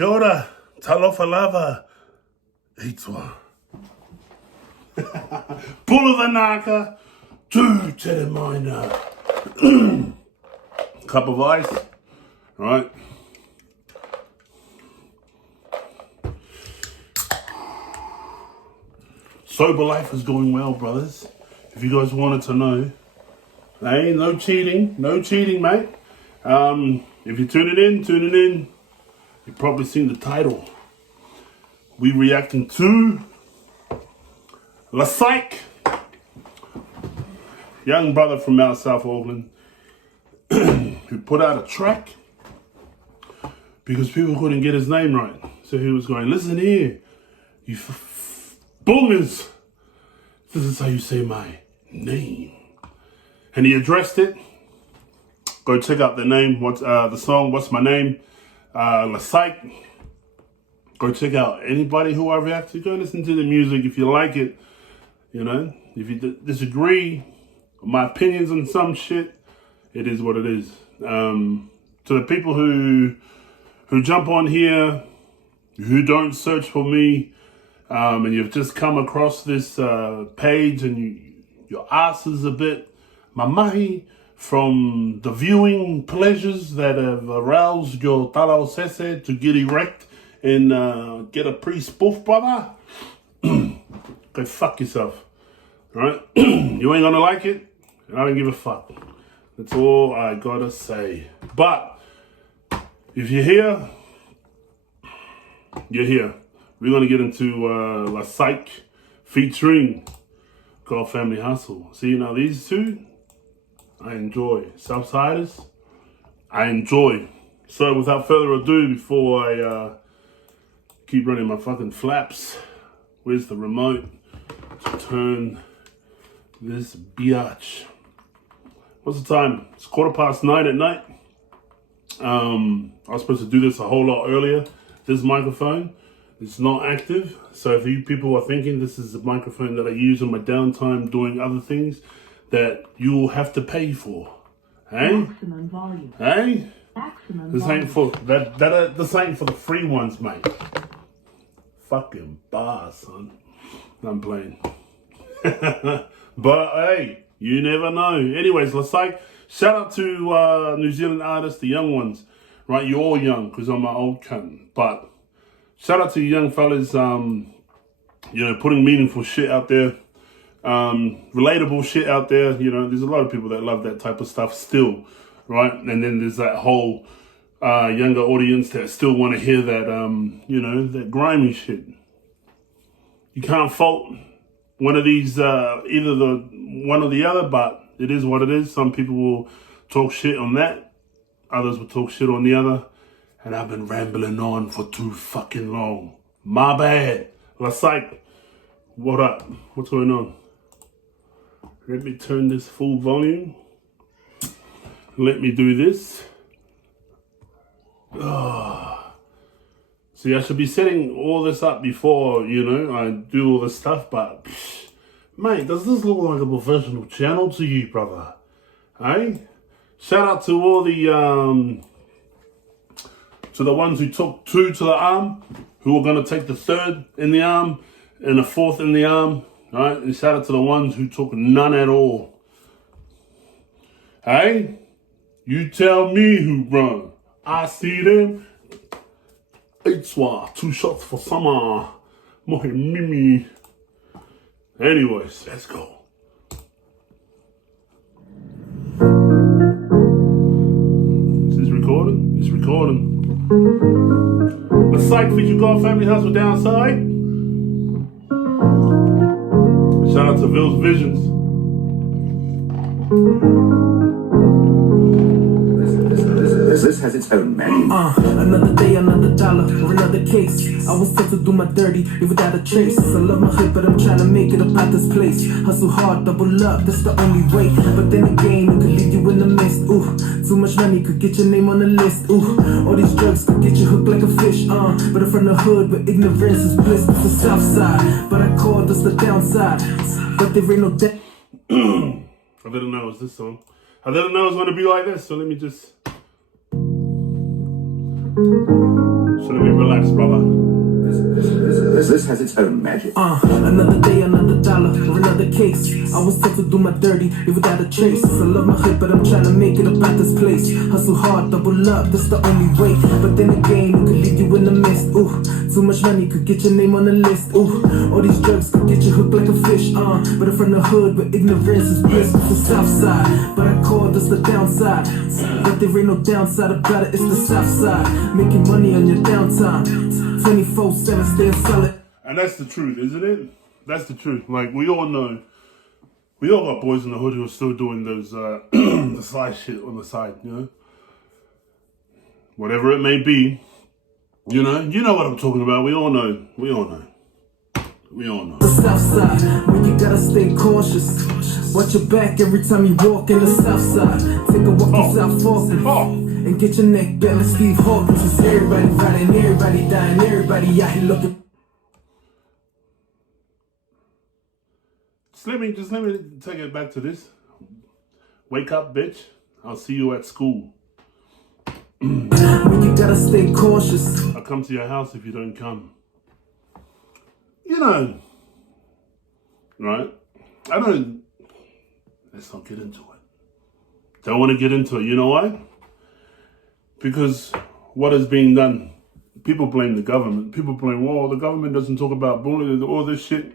Kia ora, talofa lava, itua. Pula the naka, tu te re maina. Cup of ice, right? Sober life is going well, brothers. If you guys wanted to know, hey, no cheating, mate. If you're tuning in, you've probably seen the title. We reacting to Lacyke, young brother from out South Auckland, who put out a track because people couldn't get his name right. So he was going, listen here, you boomers, this is how you say my name. And he addressed it. Go check out the name, the song, What's My Name? Lacyke. Go check out anybody who I react to. Go listen to the music if you like it. You know, if you disagree with my opinions on some shit, it is what it is. To the people who jump on here, who don't search for me, and you've just come across this page and your ass is a bit mamahi from the viewing pleasures that have aroused your tarao sese to get erect and get a pre-spoof, brother. Go fuck yourself, right? You ain't gonna like it, and I don't give a fuck. That's all I gotta say. But if you're here, you're here. We're gonna get into Lacyke featuring Godfamilyhustle. See, now these two, I enjoy. Southsiders, I enjoy. So without further ado, before I keep running my fucking flaps, where's the remote to turn this biatch? What's the time? It's 9:15 at night. I was supposed to do this a whole lot earlier. This microphone, it's not active. So if you people are thinking this is a microphone that I use in my downtime doing other things that you will have to pay for. Hey? Maximum volume. Hey? Maximum This volume. ain't for this ain't for the free ones, mate. Fucking bar, son. I'm playing. But hey, you never know. Anyways, Lacyke, shout out to New Zealand artists, the young ones. Right, you're all young because I'm an old cunt. But shout out to you young fellas, you know, putting meaningful shit out there. Relatable shit out there. You know, there's a lot of people that love that type of stuff still, right? And then there's that whole younger audience that still want to hear that, you know, that grimy shit. You can't fault one of these, either the one or the other, but it is what it is. Some people will talk shit on that. Others will talk shit on the other. And I've been rambling on for too fucking long. My bad. Lacyke, what up? What's going on? Let me turn this full volume. Let me do this. See, I should be setting all this up before, you know, I do all this stuff, but mate, does this look like a professional channel to you, brother? Hey? Shout out to all the ones who took 2 to the arm, who are gonna take the 3rd in the arm and the 4th in the arm. Right, and shout out to the ones who took none at all. Hey, you tell me who run. I see them. 2 shots for summer. Mohe mimi. Anyways, let's go. Is this recording? It's recording. Lacyke feature Godfamilyhustle downside. Shout out to Ville's Visions. This has its own name. Another day, another dollar, or another case. I was told to do my dirty, live without a trace. I love my hood, but I'm trying to make it up out this place. Hustle hard, double up, that's the only way. But then again, it could leave you in the mist. Ooh, too much money could get your name on the list. Ooh, all these drugs could get you hooked like a fish. But I'm from the hood, but ignorance is bliss. It's the south side, but I call this the downside. But there ain't no doubt. I didn't know it was this song. I didn't know it was going to be like this, so let me just So let me relax, brother. This has its own magic. Another day, another dollar, or another case. I was told to do my dirty, live without a trace. I love my hood, but I'm trying to make it up out this place. Hustle hard, double up, that's the only way. But then again, it could leave you in the mist. Ooh, too much money could get your name on the list. Ooh, all these drugs could get you hooked like a fish. But I'm from the hood, but ignorance is bliss. It's the south side, but I call this the downside. But there ain't no downside about it, it's the south side. Making money on your downtime. 24/7 staying solid. And that's the truth, isn't it? That's the truth. Like, we all know, we all got boys in the hood who are still doing those, the side shit on the side, you know? Whatever it may be, you know what I'm talking about. We all know. The south side, where you gotta stay cautious. Watch your back every time you walk in the south side. Take a walk through South Auckland. And get your neck bent like Steve Hawkins. It's everybody fighting, everybody dying, everybody out here looking. Just let me take it back to this. Wake up, bitch. I'll see you at school. When you gotta stay cautious. I'll come to your house if you don't come. You know, right? Let's not get into it. Don't want to get into it. You know why? Because what is being done, people blame the government. People blame, well, the government doesn't talk about bullying, all this shit.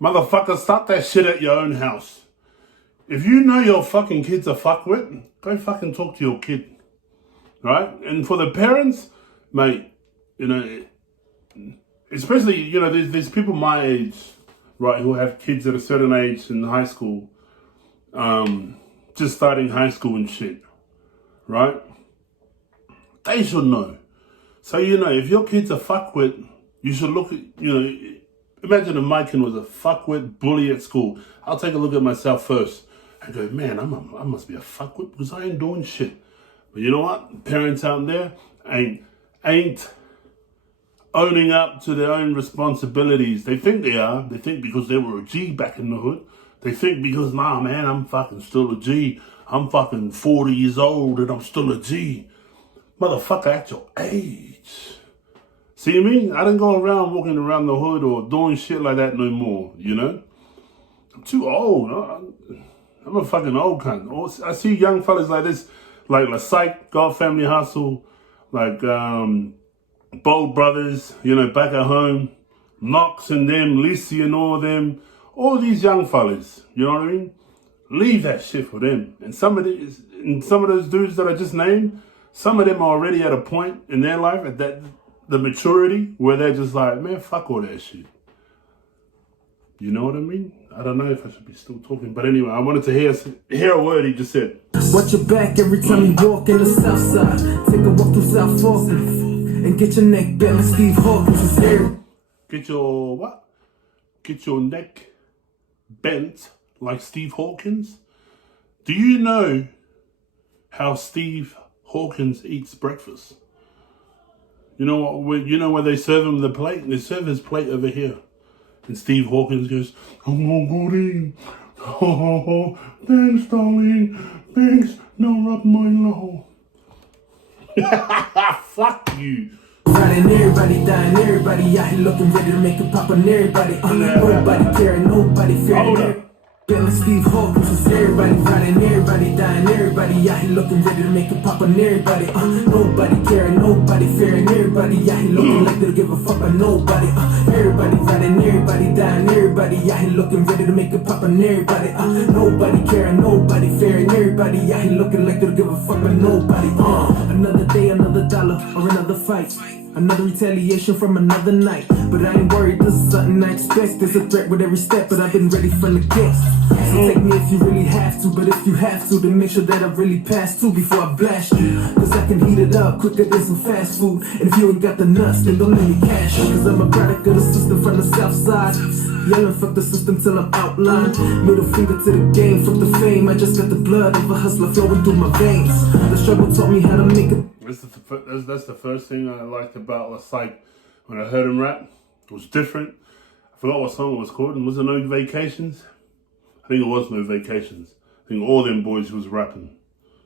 Motherfucker, start that shit at your own house. If you know your fucking kid's a fuckwit, go fucking talk to your kid. Right? And for the parents, mate, you know, especially, you know, there's people my age, right, who have kids at a certain age in high school, just starting high school and shit, right? They should know. So, you know, if your kid's a fuckwit, you should look at, you know, imagine if my kid was a fuckwit bully at school. I'll take a look at myself first and go, man, I must be a fuckwit because I ain't doing shit. But you know what? Parents out there ain't owning up to their own responsibilities. They think they are. They think because they were a G back in the hood. They think because, nah, man, I'm fucking still a G. I'm fucking 40 years old and I'm still a G. Motherfucker, at your age. See me? I don't go around walking around the hood or doing shit like that no more, you know? I'm too old. I'm a fucking old cunt. I see young fellas like this, like Lacyke, Godfamilyhustle, like Bold Brothers, you know, back at home, Knox and them, Lacyke and all them, all these young fellas, you know what I mean? Leave that shit for them. And some of those dudes that I just named, some of them are already at a point in their life at the maturity where they're just like, man, fuck all that shit. You know what I mean? I don't know if I should be still talking, but anyway, I wanted to hear a word he just said. Watch your back every time you walk in the south side. Take a walk through South Auckland and get your neck bent like Steve Hawkins. Get your what? Get your neck bent like Steve Hawkins? Do you know how Steve Hawkins eats breakfast? You know what? You know where they serve him the plate? They serve his plate over here. And Steve Hawkins goes, oh, goody. Oh, thanks, darling. Thanks. Now rub my low. Fuck you. Riding, everybody dying, everybody out here looking ready to make it pop on everybody. Nobody caring, nobody fearing. Like Steve Hawkins was everybody riding, everybody dying, everybody out here looking ready to make it pop on everybody. Nobody caring, nobody fearing, everybody out here looking like they'll give a fuck on nobody. Everybody riding, everybody dying, everybody out here looking ready to make it pop on everybody. Nobody caring, nobody fearing, everybody out here looking like they'll give a fuck on nobody. Another day, another dollar, or another fight. Another retaliation from another night. But I ain't worried, this is something I expect. There's a threat with every step, but I've been ready from the get. So take me if you really have to, but if you have to, then make sure that I really pass too before I blast you. Cause I can heat it up quicker than some fast food. And if you ain't got the nuts, then don't let me cash you. Cause I'm a product of the system from the south side. Yelling fuck the system till I'm outlined. Middle finger to the game, fuck the fame. I just got the blood of a hustler flowing through my veins. The struggle taught me how to make it. That's the first thing I liked about Lacyke when I heard him rap. It was different. I forgot what song it was called. And was it No Vacations? I think it was No Vacations. I think all them boys was rapping.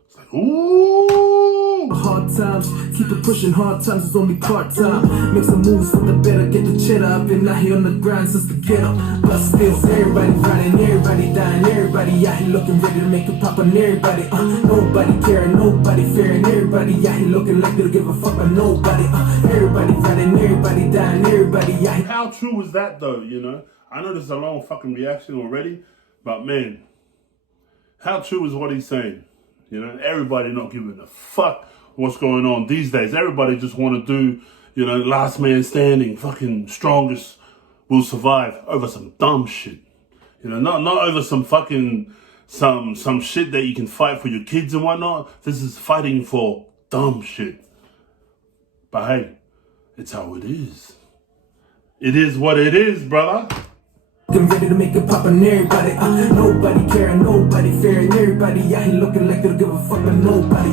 It's like, ooh, Hard times, keep it pushing, hard times is only part-time. Make some moves for the better, get the cheddar. I've been out here on the grind since the ghetto. But still, everybody riding, everybody dying, everybody out here looking ready to make it pop on everybody. Nobody caring, nobody fearing, everybody out here looking like they'll give a fuck on nobody. Everybody riding, everybody dying, everybody out here. How true is that though, you know? I know this is a long fucking reaction already, but man, how true is what he's saying? You know, everybody not giving a fuck what's going on these days. Everybody just want to do, you know, last man standing, fucking strongest will survive over some dumb shit. You know, not over some fucking, some shit that you can fight for your kids and whatnot. This is fighting for dumb shit. But hey, it's how it is. It is what it is, brother. Getting ready to make it pop on everybody. Nobody caring, nobody fearing, everybody out here looking like they'll give a fuck on nobody.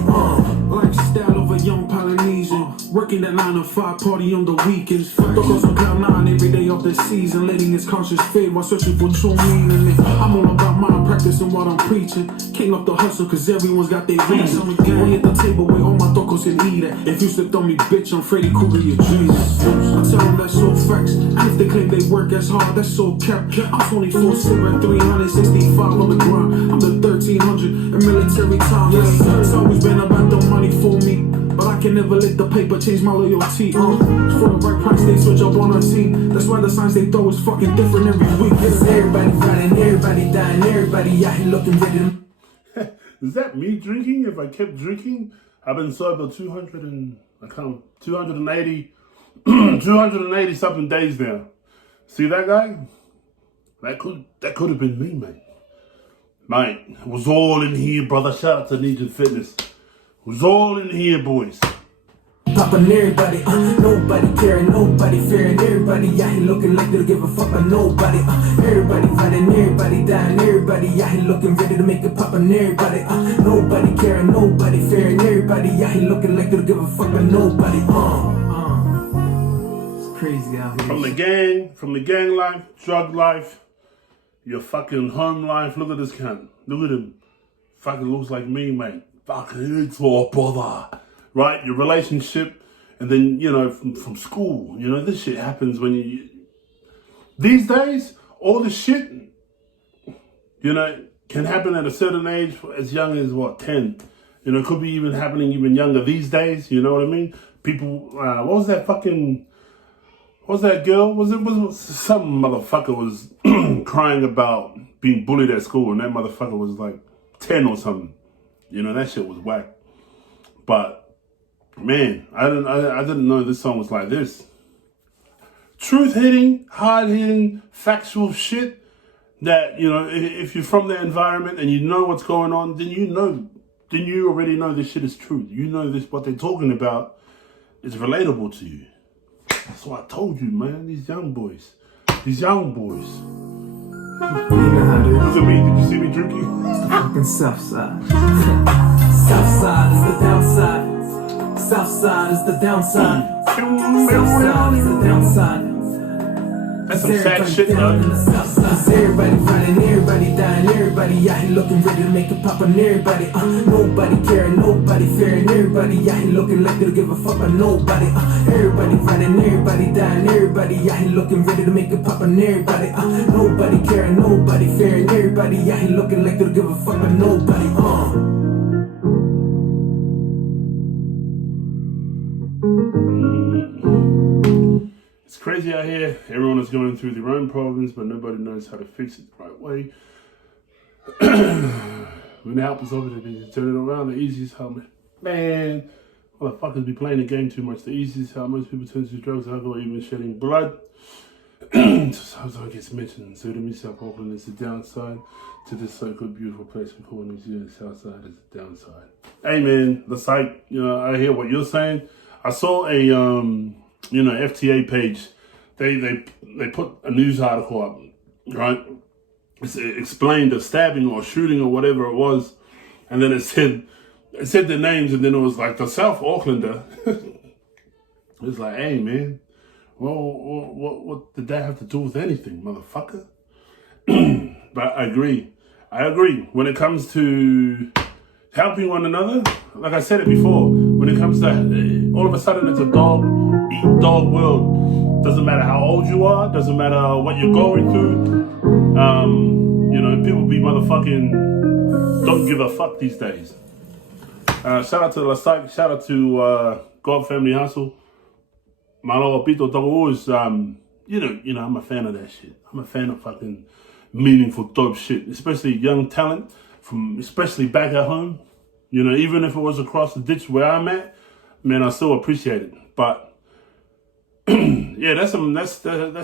Lifestyle of a young Polynesian, working that 9 to 5 party on the weekends. Focus on cloud 9 every day of the season, letting his conscience fade while searching for true meaning. I'm all about mind practicing what I'm preaching. King of the hustle, cause everyone's got their reason. We at the table where all my tacos can eat at. If you slipped on me, bitch, I'm Freddy Krueger, your dreams. I tell them that's so facts, and if they claim they work as hard, that's so cap. I'm 24/7, 365 on the grind. I'm the 1300 in military time. Yes, it's always been about the money for me, but I can never let the paper change my loyalty. For the right price, they switch up on our team. That's why the signs they throw is fucking different every week. Yes, everybody riding, everybody dying, everybody out here looking ready to. Is that me drinking? If I kept drinking, I've been sober 280 something days now. See that guy? That could have been me, mate. Mate, it was all in here, brother. Shout out to Needed Fitness. It was all in here, boys. Pop on everybody, nobody caring, nobody fearing, everybody out here looking like they'll give a fuck on nobody. Everybody riding, everybody dying, everybody out here looking ready to make it pop on everybody. Nobody caring, nobody fearing, everybody out here looking like they'll give a fuck on nobody. It's crazy out here. From the gang life, drug life, your fucking home life. Look at this cunt. Look at him. Fucking looks like me, mate. Fucking it's all brother. Right? Your relationship, and then, you know, from school. You know, this shit happens when you... These days, all this shit, you know, can happen at a certain age, as young as, 10? You know, it could be even happening even younger these days, you know what I mean? People, what was that fucking... What was that girl? Was it some motherfucker was crying about being bullied at school, and that motherfucker was like 10 or something. You know, that shit was whack. But man, I didn't know this song was like this. Truth hitting, hard hitting, factual shit that, you know, if you're from the environment and you know what's going on, then you already know this shit is true. You know this, what they're talking about is relatable to you. That's what I told you, man. These young boys. Look at me. Did you see me drinking? Fucking Southside. Southside is the downside. Southside is the downside. Southside is the downside. That's some sad shit, though. Everybody riding, everybody dying, everybody out here looking ready to make it pop on everybody. Nobody caring, nobody fearing, everybody out here looking like they'll give a fuck on nobody. Everybody riding, everybody dying, everybody out here looking ready to make it pop on everybody. Nobody caring, nobody fearing, everybody out here looking like they'll give a fuck on nobody. It's crazy out here. Everyone is going through their own problems, but nobody knows how to fix it the right way. When the help is over, they turn it around. The easiest how, man, motherfuckers be playing the game too much. The easiest how most people turn to drugs, alcohol, even shedding blood. Sometimes gets mentioned. So to me, South Auckland is the downside to this so-called beautiful place we call New Zealand. Southside is the downside. Hey man, Lacyke, you know, I hear what you're saying. I saw a you know, FTA page. They put a news article up, right? It explained a stabbing or shooting or whatever it was, and then it said their names, and then it was like the South Aucklander. It was like, hey man, well, what did that have to do with anything, motherfucker? But I agree. When it comes to helping one another. Like I said it before, when it comes to all of a sudden it's a dog eat dog world. Doesn't matter how old you are, doesn't matter what you're going through. You know, people be motherfucking don't give a fuck these days. Shout out to Lacyke, shout out to Godfamilyhustle. Malo Pito Togo is you know, I'm a fan of that shit. I'm a fan of fucking meaningful dope shit, especially young talent from especially back at home. You know, even if it was across the ditch where I'm at, man, I still appreciate it. But yeah, that's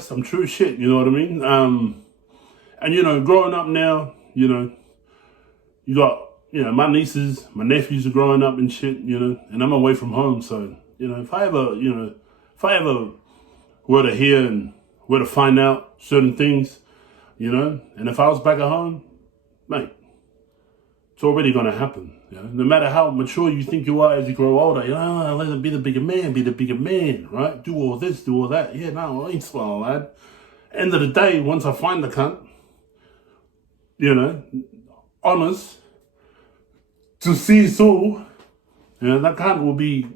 some true shit. You know what I mean? And you know, growing up now, you know, you got, you know, my nieces, my nephews are growing up and shit. You know, and I'm away from home, so you know, if I ever were to hear and were to find out certain things, you know, and if I was back at home, mate, it's already gonna happen. You know? No matter how mature you think you are as you grow older, you know, let them be the bigger man, right? Do all this, do all that. Yeah, no, I ain't swell, lad. End of the day, once I find the cunt, you know, honest, to see so, you know, that cunt will be.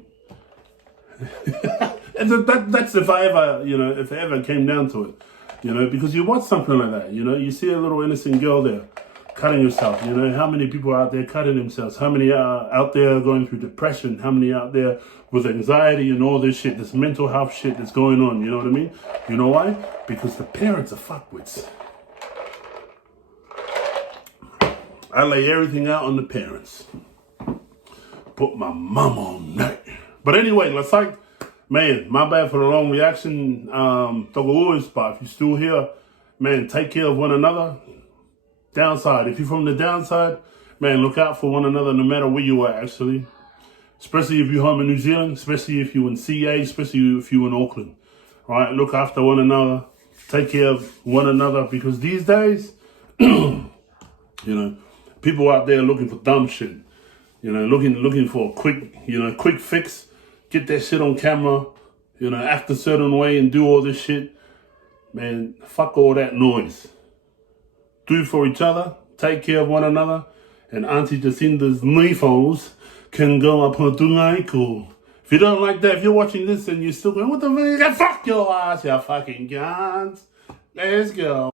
That's if I ever, you know, if it ever came down to it, you know, because you watch something like that, you know, you see a little innocent girl there cutting herself, you know, how many people are out there cutting themselves, how many are out there going through depression, how many out there with anxiety and all this shit, this mental health shit that's going on, you know what I mean? You know why? Because the parents are fuckwits. I lay everything out on the parents. Put my mum on that. But anyway, Lacyke, man, my bad for the long reaction. But if you're still here, man, take care of one another. Downside, if you're from the downside, man, look out for one another no matter where you are, actually. Especially if you're home in New Zealand, especially if you're in CA, especially if you're in Auckland. Right? Look after one another. Take care of one another, because these days, you know, people out there looking for dumb shit. You know, looking for a quick fix. Get that shit on camera, you know, act a certain way and do all this shit. Man, fuck all that noise. Do for each other, take care of one another, and Auntie Jacinda's nifos can go up her Lacyke. If you don't like that, if you're watching this and you're still going, what the fuck, fuck your ass, you fucking guns. Let's go.